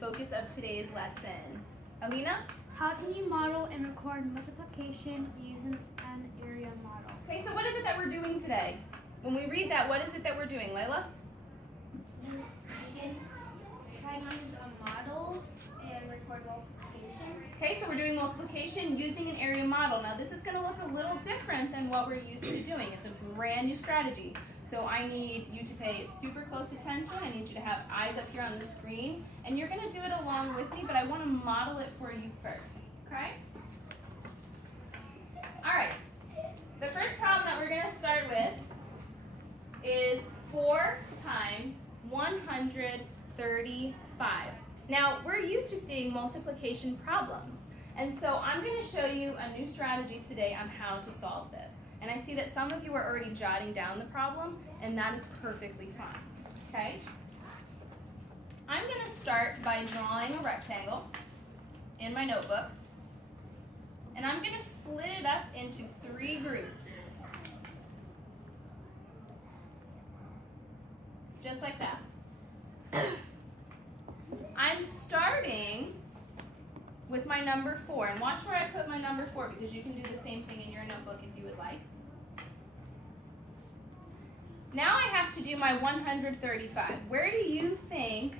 focus of today's lesson. Alina? How can you model and record multiplication using an area model? Okay, so what is it that we're doing today? When we read that, what is it that we're doing, Layla? We can try to use a model and record multiplication. Okay, so we're doing multiplication using an area model. Now this is going to look a little different than what we're used to doing. It's a brand new strategy. So I need you to pay super close attention. I need you to have eyes up here on the screen. And you're going to do it along with me, but I want to model it for you first. Okay? All right. The first problem that we're going to start with is 4 times 135. Now, we're used to seeing multiplication problems. And so I'm going to show you a new strategy today on how to solve this. And I see that some of you are already jotting down the problem, and that is perfectly fine. Okay? I'm going to start by drawing a rectangle in my notebook. And I'm going to split it up into 3 groups. Just like that. I'm starting with my number 4. And watch where I put my number 4 because you can do the same thing in your notebook if you would like. Now I have to do my 135. Where do you think,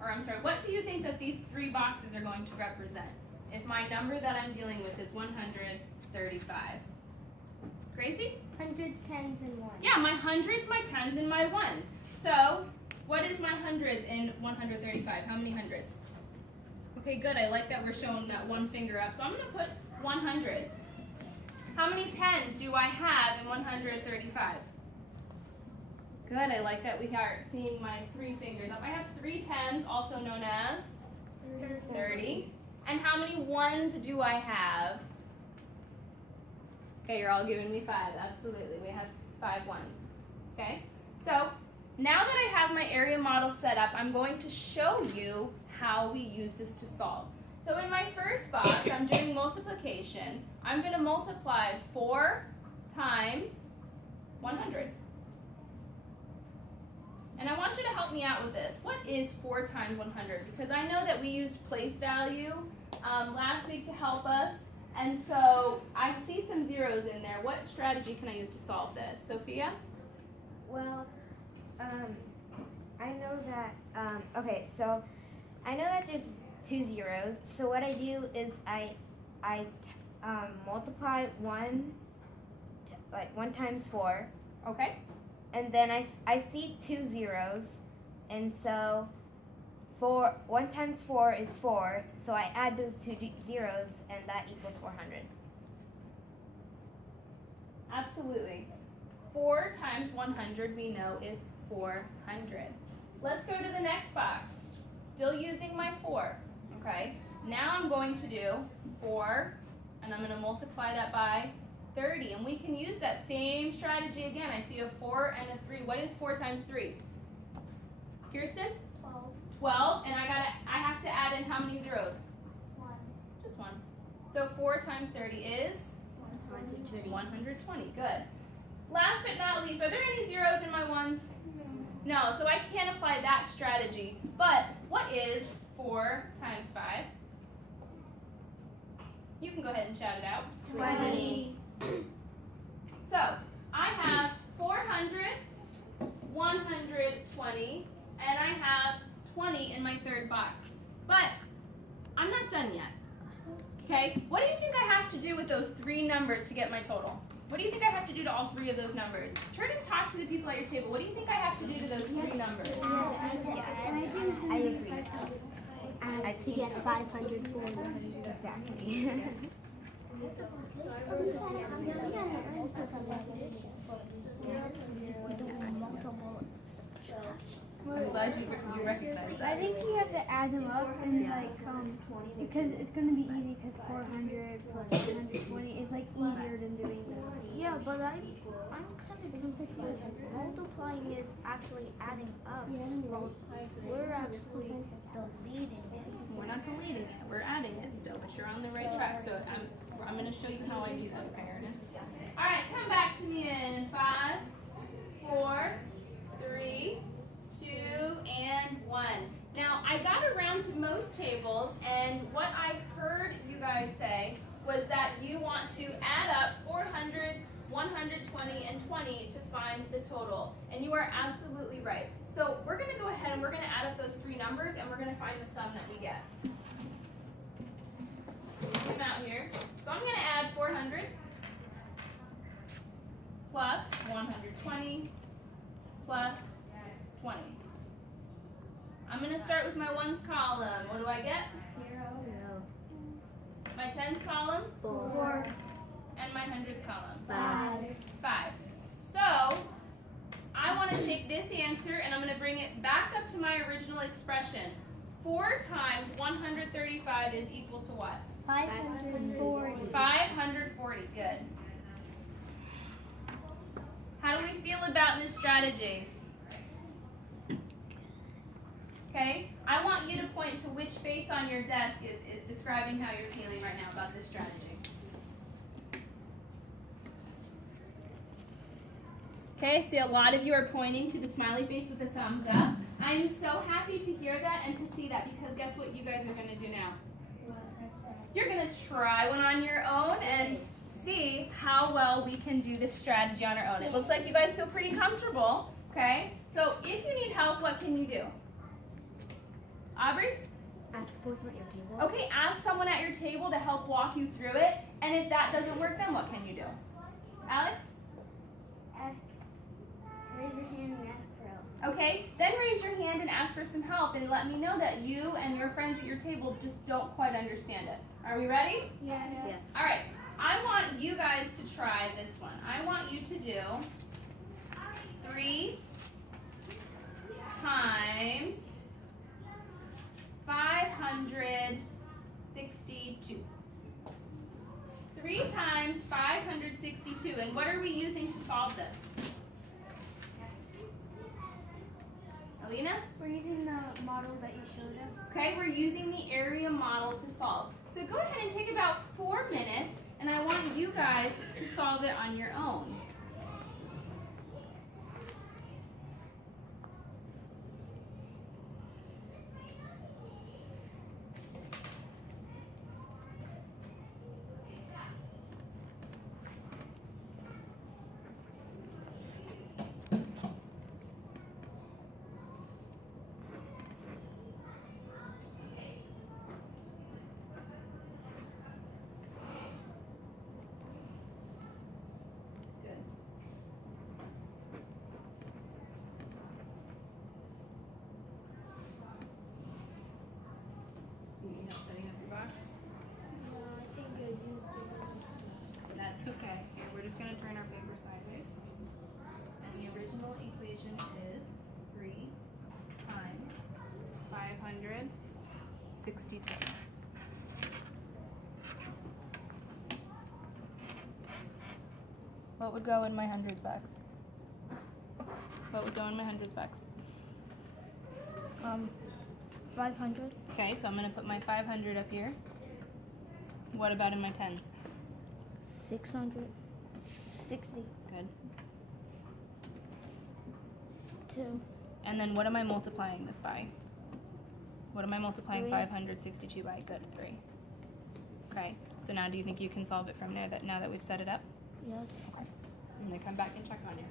or I'm sorry, what do you think that these 3 boxes are going to represent? If my number that I'm dealing with is 135. Gracie? Hundreds, tens, and ones. Yeah, my hundreds, my tens, and my ones. So, what is my hundreds in 135? How many hundreds? Okay, good. I like that we're showing that one finger up. So I'm going to put 100. How many tens do I have in 135? Good. I like that we are seeing my 3 fingers up. I have 3 tens, also known as 30. And how many ones do I have? Okay, you're all giving me 5. Absolutely. We have 5 ones. Okay? So, now that I have my area model set up, I'm going to show you how we use this to solve. So in my first box, I'm doing multiplication. I'm going to multiply 4 times 100. And I want you to help me out with this. What is 4 times 100? Because I know that we used place value last week to help us. And so I see some zeros in there. What strategy can I use to solve this? Sophia? Well, I know that, okay, so I know that there's 2 zeros. So what I do is I multiply 1 times 4. Okay. And then I see 2 zeros. And so 1 times 4 is 4. So I add those 2 zeros and that equals 400. Absolutely. 4 times 100 we know is 400. Let's go to the next box. Still using my 4. Okay. Now I'm going to do 4 and I'm going to multiply that by 30. And we can use that same strategy again. I see a 4 and a 3. What is 4 times 3? Kirsten? 12. 12. And I have to add in how many zeros? 1. Just 1. So 4 times 30 is 120. Good. Last but not least, are there any zeros in my ones? No, so I can't apply that strategy. But what is 4 times 5? You can go ahead and shout it out. 20. So I have 400, 120, and I have 20 in my third box. But I'm not done yet. Okay, what do you think I have to do with those 3 numbers to get my total? What do you think I have to do to all 3 of those numbers? Turn and talk to the people at your table. What do you think I have to do to those 3 numbers? I agree. I to get 500 for Exactly. I'm glad you recognize that. I think you have to add them up and because it's going to be easy because 400 plus 120 is easier than doing that. Yeah, but I'm kind of confused. Multiplying is actually adding up. Well, we're actually deleting it. We're not deleting it. We're adding it still, but you're on the right track. So I'm going to show you how I do that, okay, Erin? All right, come back to me in 5, 4, 3, 2, and 1. Now, I got to around to most tables, and what I heard you guys say was that you want to add up 400, 120, and 20 to find the total. And you are absolutely right. So we're going to go ahead and we're going to add up those three numbers, and we're going to find the sum that we get. Come out here. So I'm going to add 400 plus 120 plus 20. I'm going to start with my ones column. What do I get? 0. My tens column? 4. And my hundreds column? 5. 5. So, I want to take this answer and I'm going to bring it back up to my original expression. 4 times 135 is equal to what? 540. 540. Good. How do we feel about this strategy? Okay, I want you to point to which face on your desk is describing how you're feeling right now about this strategy. Okay, I see a lot of you are pointing to the smiley face with a thumbs up. I'm so happy to hear that and to see that, because guess what you guys are going to do now? You're going to try one on your own and see how well we can do this strategy on our own. It looks like you guys feel pretty comfortable, okay? So if you need help, what can you do? Aubrey? Ask a person at your table. Okay, ask someone at your table to help walk you through it. And if that doesn't work, then what can you do? Alex? Raise your hand and ask for help. Okay, then raise your hand and ask for some help and let me know that you and your friends at your table just don't quite understand it. Are we ready? Yes. All right, I want you guys to try this one. I want you to do 3 times 562. 3 times 562. And what are we using to solve this? Alina? We're using the model that you showed us. Okay, we're using the area model to solve. So go ahead and take about 4 minutes, and I want you guys to solve it on your own. You need help setting up your box? No, I think I used it. That's okay. Here, we're just going to turn our paper sideways. And the original equation is 3 times 562. What would go in my hundreds box? What would go in my hundreds box? 500. Okay, so I'm going to put my 500 up here. What about in my tens? 660. Good. 2. And then what am I multiplying this by? What am I multiplying 3. 562 by? Good, 3. Okay, so now do you think you can solve it from there now that we've set it up? Yes. I'm going to come back and check on you.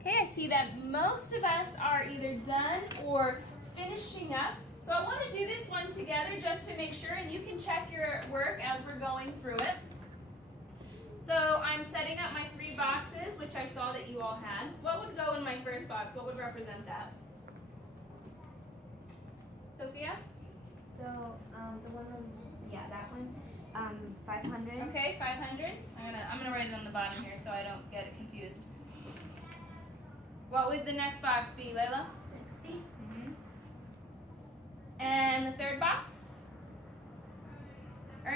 Okay, I see that most of us are either done or finishing up. So I want to do this one together just to make sure, and you can check your work as we're going through it. So I'm setting up my 3 boxes, which I saw that you all had. What would go in my first box? What would represent that? Sophia? So, the one on, that one, 500. Okay, 500. I'm gonna write it on the bottom here so I don't get it confused. What would the next box be, Layla? 60. And the third box?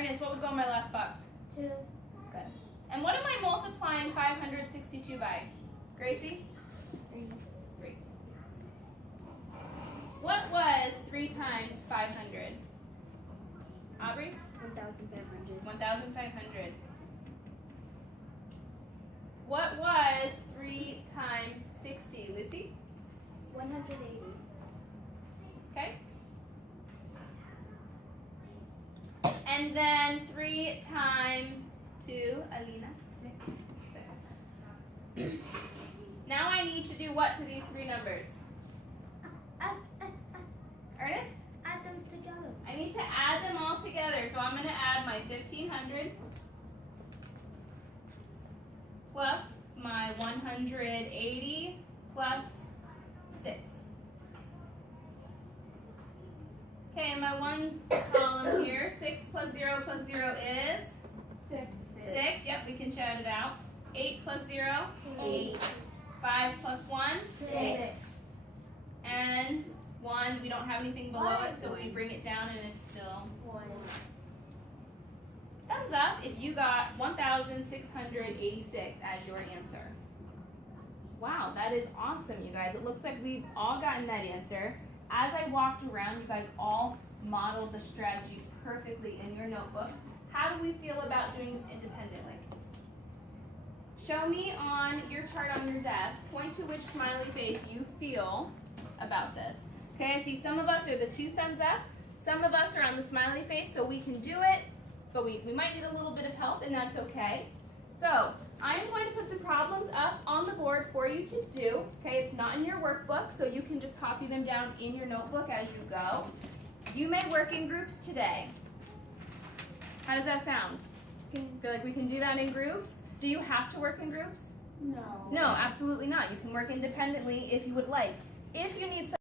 Ernest, what would go in my last box? 2. Good. And what am I multiplying 562 by? Gracie? 3. 3. What was 3 times 500? Aubrey? 1,500. 1,500. What was 3 times 60? Lucy? 180. Okay. And then 3 times 2, Alina? 6. Now I need to do what to these 3 numbers? Ernest? Add them together. I need to add them all together. So I'm going to add my 1,500 plus my 180 plus 6. Okay, in my ones column here, 6 plus 0 is? 6. 6. Yep, we can chat it out. 8 plus 0? 8. 5 plus 1? 6. And 1, we don't have anything below it, so we bring it down and it's still 1. thumbs up if you got 1,686 as your answer. Wow, that is awesome, you guys. It looks like we've all gotten that answer. As I walked around, you guys all modeled the strategy perfectly in your notebooks. How do we feel about doing this independently? Show me on your chart on your desk, point to which smiley face you feel about this. Okay, I see some of us are the 2 thumbs up. Some of us are on the smiley face, so we can do it, but we might need a little bit of help, and that's okay. So, I'm going to put some problems up on the board for you to do. Okay, it's not in your workbook, so you can just copy them down in your notebook as you go. You may work in groups today. How does that sound? Feel like we can do that in groups? Do you have to work in groups? No. No, absolutely not. You can work independently if you would like. If you need some